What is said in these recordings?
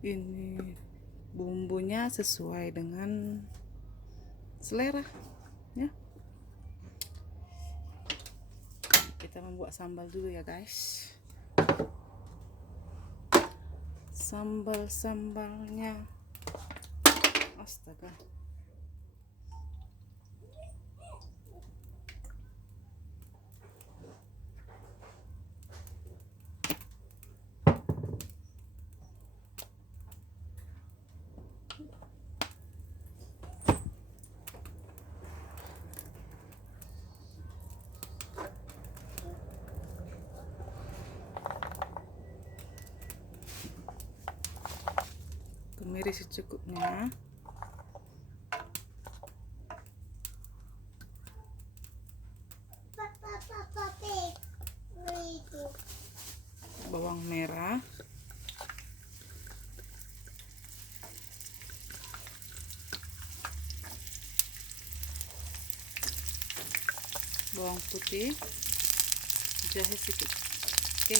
Ini bumbunya sesuai dengan selera ya. Kita membuat sambal dulu ya guys. Sambalnya astaga, kemiri secukupnya. Bawang merah, bawang putih, jahe sedikit. Oke.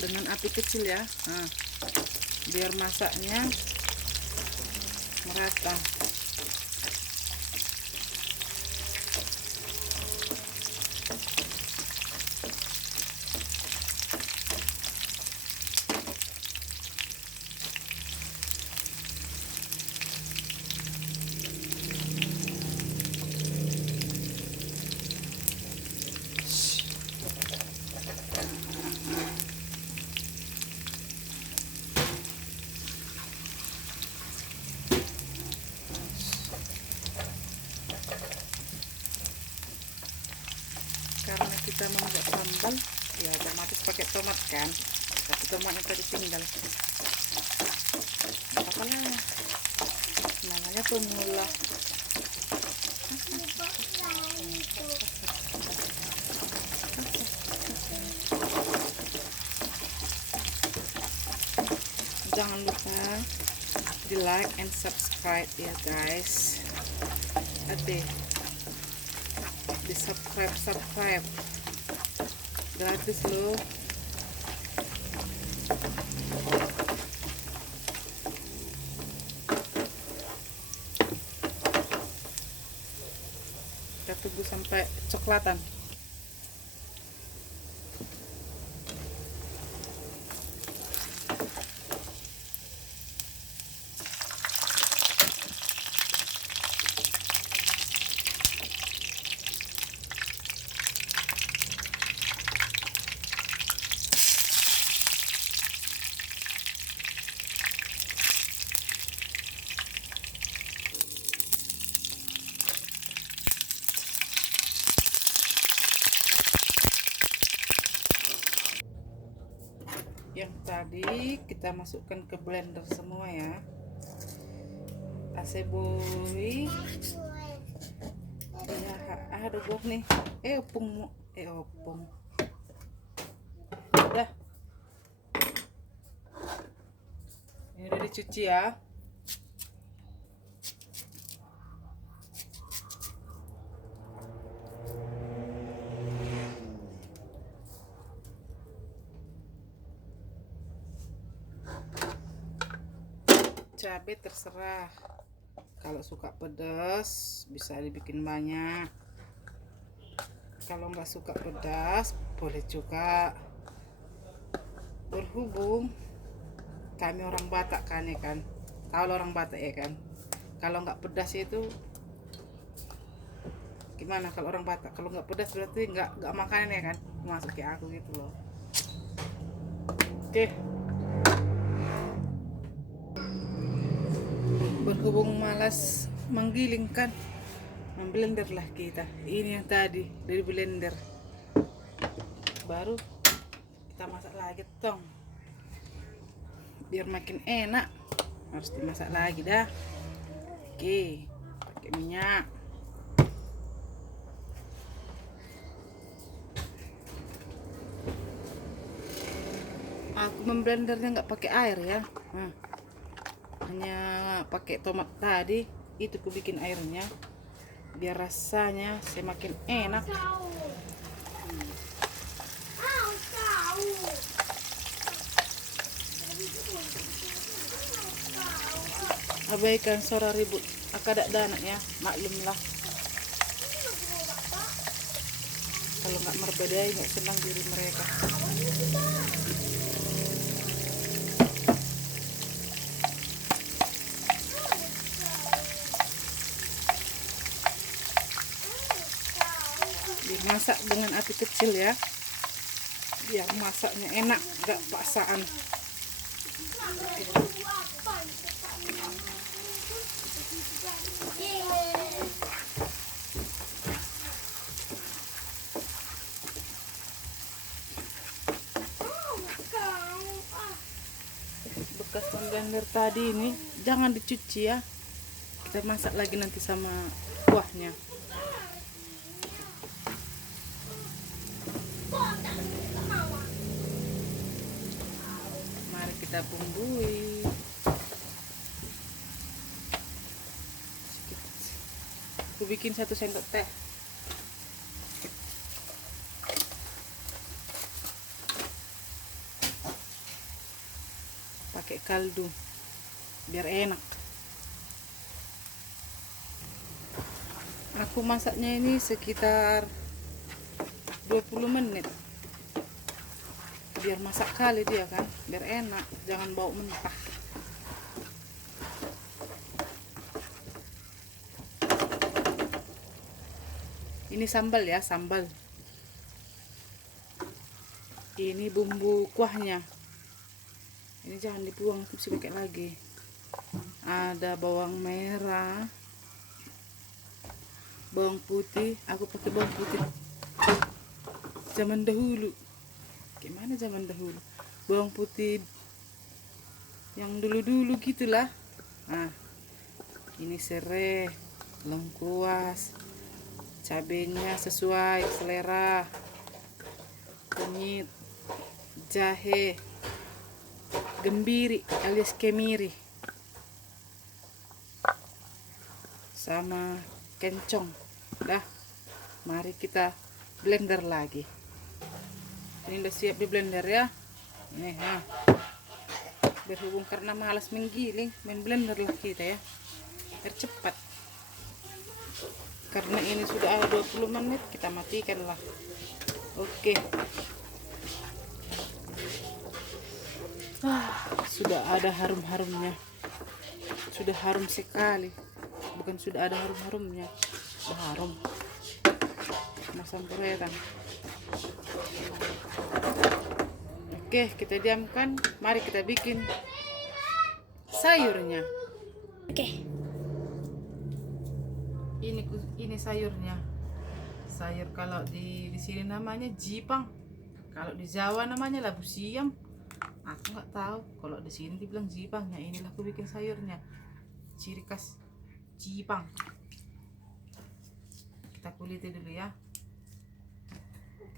Dengan api kecil ya, nah, biar masaknya merata. Karena kita memasak sambal ya otomatis pakai tomat kan, tapi tomatnya tadi tinggal. Apalah, namanya pemula. Jangan lupa di like and subscribe ya guys. Ade di subscribe gratis loh. Kita tunggu sampai coklatan. Yang tadi kita masukkan ke blender semua ya. Aseboy ya, ada gok nih. Opung udah, ini udah dicuci ya. Cabai terserah, kalau suka pedas bisa dibikin banyak, kalau nggak suka pedas boleh juga. Berhubung kami orang Batak kan ya kan, kalau orang Batak ya kan, kalau nggak pedas itu gimana? Kalau orang Batak kalau nggak pedas berarti nggak makan ya kan, masuk ke aku gitu loh. Oke. Berhubung malas menggiling kan, memblender lah kita. Ini yang tadi dari blender, baru kita masak lagi tong, biar makin enak harus dimasak lagi dah. Oke, pakai minyak. Aku memblendernya nggak pakai air ya. Nah, hanya pakai tomat tadi. Itu aku bikin airnya biar rasanya semakin enak. Abaikan suara ribut akadak danak ya, maklumlah. Kalau nggak merbedai nggak senang diri mereka. Dimasak dengan api kecil ya, biar masaknya enak, nggak paksaan. Bekas blender tadi ini jangan dicuci ya, kita masak lagi nanti sama kuahnya. Mari kita bumbui. Aku bikin 1 sendok teh. Pakai kaldu biar enak. Aku masaknya ini sekitar 20 menit. Biar masak kali dia kan, biar enak, jangan bau mentah. Ini sambal ya, sambal. Ini bumbu kuahnya. Ini jangan dibuang, bisa pakai lagi. Ada bawang merah, bawang putih. Aku pakai bawang putih zaman dahulu. Gimana zaman dahulu? Bawang putih yang dulu-dulu gitulah. Nah, ini serai, lengkuas, cabenya sesuai selera, kunyit, jahe, gembiri alias kemiri, sama kencong. Dah, mari kita blender lagi. Ini udah siap di blender ya. Nih ya. Berhubung karena malas menggiling, main blender lah kita ya, biar cepat. Karena ini sudah ada 20 menit, kita matikan lah. Oke. Sudah ada harum-harumnya. Sudah harum sekali. Bukan sudah ada harum-harumnya. Sudah harum. Masam peretan. Oke, kita diamkan. Mari kita bikin sayurnya. Oke. Ini sayurnya. Sayur kalau di sini namanya jipang. Kalau di Jawa namanya labu siam. Aku nggak tahu. Kalau di sini dibilang jipang. Nah, inilah aku bikin sayurnya. Ciri khas jipang. Kita kuliti dulu ya.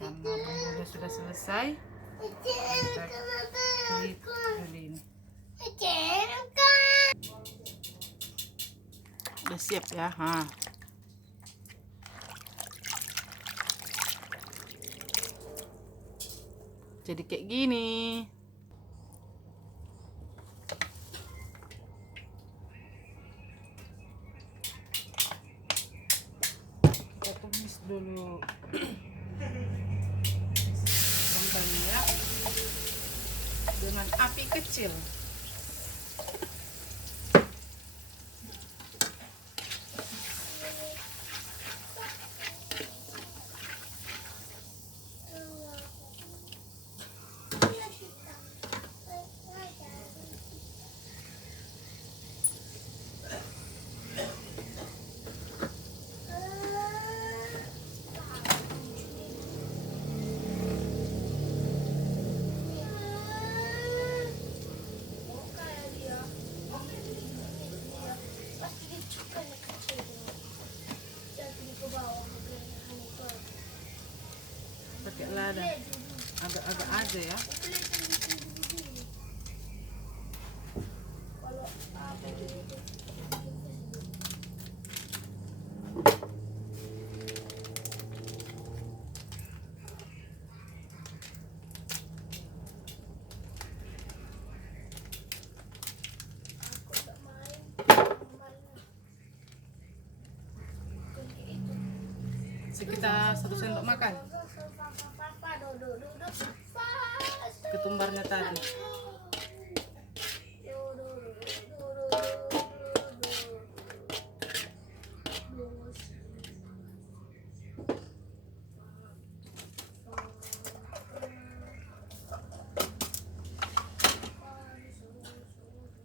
Karena bumbunya sudah selesai, kita kulit dulu ini. Udah siap ya. Jadi kayak gini. Kita tumis dulu sambalnya dengan api kecil. aja ya. Sekitar 1 sendok makan ketumbarnya tadi.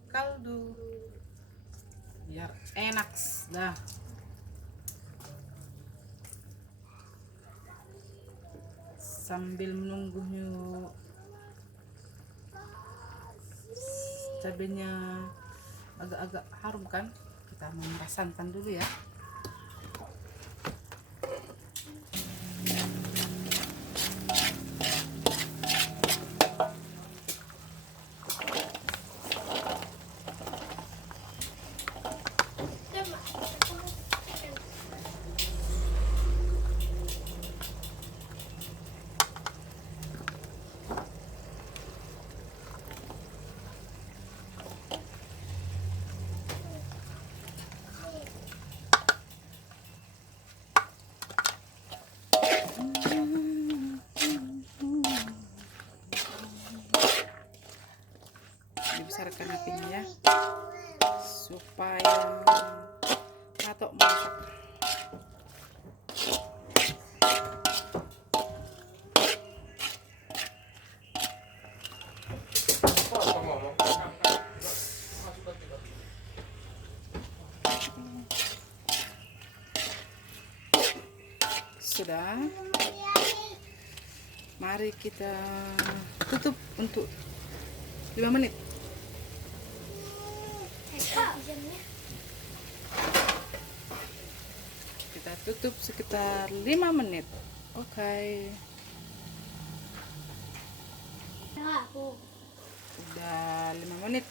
Kaldu biar enak dah. Sambil menunggunya cabenya agak-agak harum kan, kita memerah santan dulu ya. Dibesarkan apinya ya, supaya patok masak. Sudah, mari kita tutup untuk 5 menit. Kita tutup sekitar 5 menit. Oke. Udah 5 menit.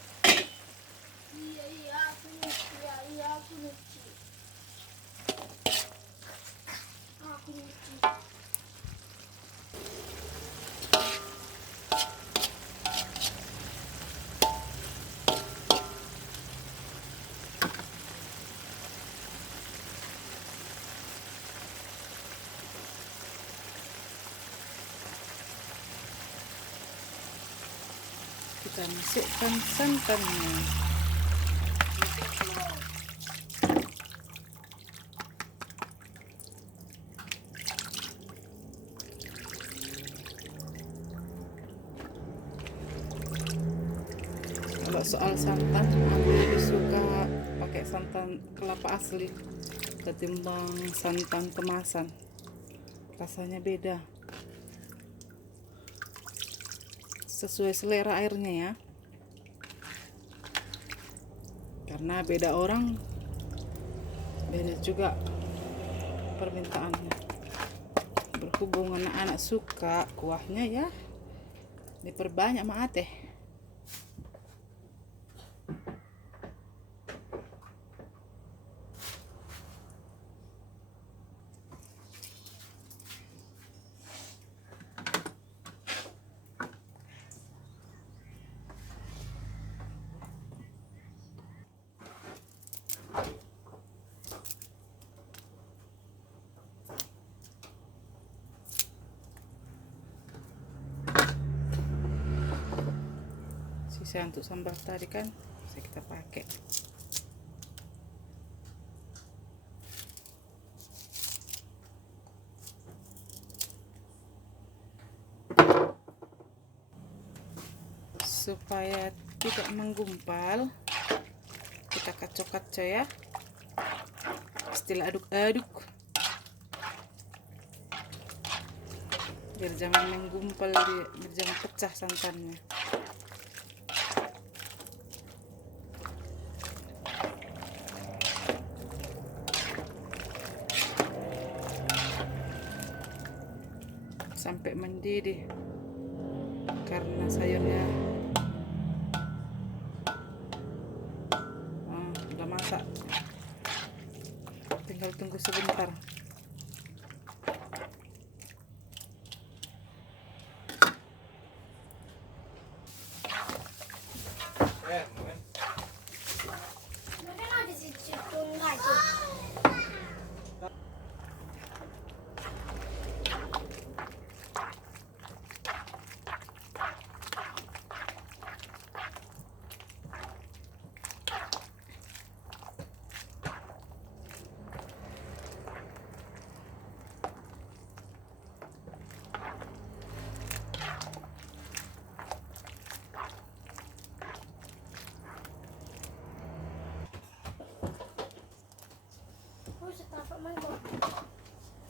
Kita masukkan santannya. Kalau soal santan, aku lebih suka pakai santan kelapa asli ketimbang santan kemasan. Rasanya beda. Sesuai selera airnya ya. Karena beda orang, beda juga permintaannya. Berhubung anak-anak suka kuahnya ya, diperbanyak sama Ateh. Sisa untuk sambal tadi kan bisa kita pakai. Supaya tidak menggumpal, kita kacau-kacau ya. Setelah aduk-aduk, biar jangan menggumpal, biar jangan pecah santannya. Sampai mendidih. karena sayurnya udah masak, tinggal tunggu sebentar.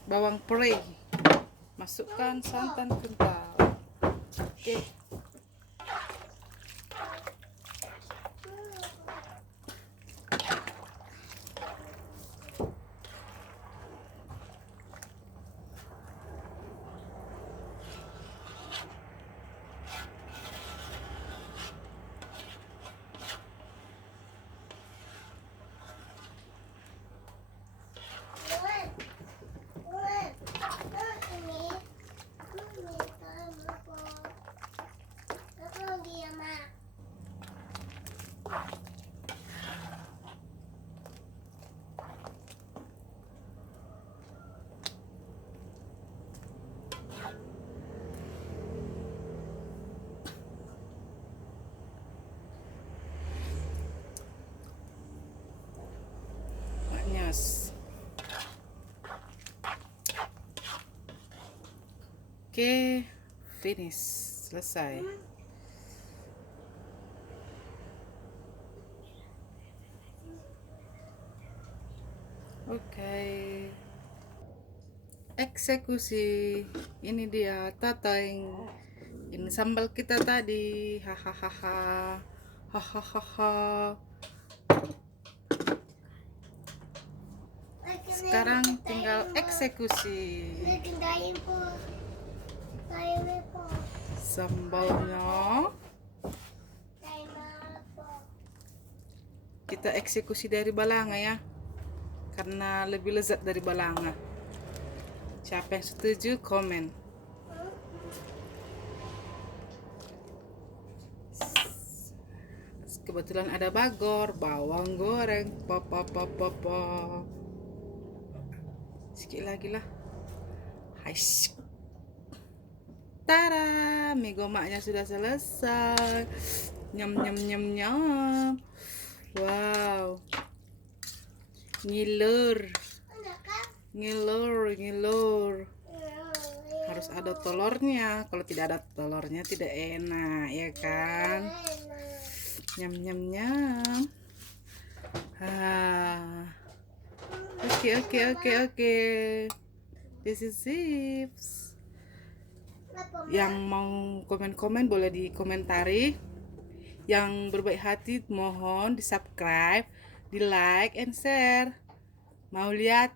Bawang putih, masukkan santan kental. Oke. Anyas. Oke, finish, selesai. Oke, eksekusi. Ini dia tateng. Ini sambal kita tadi. Hahaha, hahaha. Sekarang tinggal eksekusi. Sambalnya kita eksekusi dari balanga ya, karena lebih lezat dari balanga. Siapa yang setuju komen. Kebetulan ada bagor, bawang goreng, papa. Sikit lagi lah. Haish. Tara, mie gomaknya sudah selesai. Nyam. Wow. Ngilur. Harus ada telurnya. Kalau tidak ada telurnya tidak enak, ya kan? Nyam. Oke. This is it. Yang mau komen boleh dikomentari. Yang berbaik hati mohon di subscribe, di like and share. Mau lihat